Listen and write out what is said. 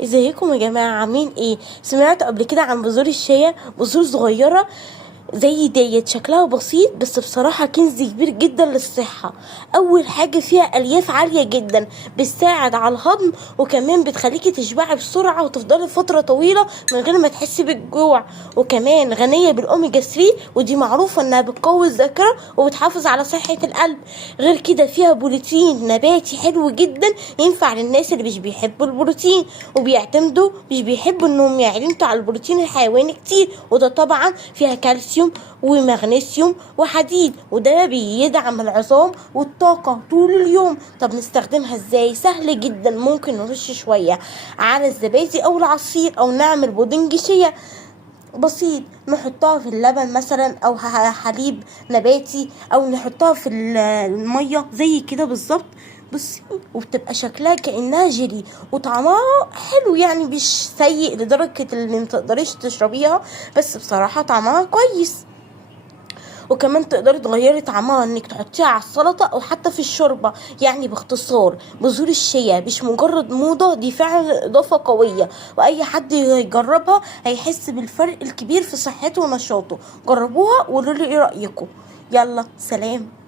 ازيكم يا جماعة، عاملين ايه؟ سمعت قبل كده عن بذور الشيا؟ بذور صغيرة زي ديت، شكلها بسيط بس بصراحة كنز كبير جدا للصحة. اول حاجة فيها الياف عالية جدا، بتساعد على الهضم، وكمان بتخليكي تشبعي بسرعة وتفضلي فترة طويلة من غير ما تحسي بالجوع. وكمان غنية بالاوميجا 3، ودي معروفة انها بتقوي الذاكرة وبتحافظ على صحة القلب. غير كده فيها بروتين نباتي حلو جدا، ينفع للناس اللي مش بيحبوا البروتين وبيعتمدوا مش بيحبوا انهم يعتمدوا على البروتين الحيواني كتير. وده طبعا فيها كالسيوم ومغنيسيوم وحديد، وده بيدعم العظام والطاقة طول اليوم. طب نستخدمها ازاي؟ سهل جدا، ممكن نرش شوية على الزبادي او العصير، او نعمل بودنج شيا بسيط، نحطها في اللبن مثلا او حليب نباتي، او نحطها في المية زي كده بالظبط. بصي، وبتبقى شكلها كأنها جيلي، وطعمها حلو، يعني مش سيء لدرجة اللي متقدريش تشربيها، بس بصراحة طعمها كويس. وكمان تقدري تغيري طعمها انك تحطيها على السلطة او حتى في الشوربة. يعني باختصار، بذور الشيا مش مجرد موضة، دي فعلا اضافة قوية، واي حد يجربها هيحس بالفرق الكبير في صحته ونشاطه. جربوها وقولوا لي ايه رأيكم. يلا سلام.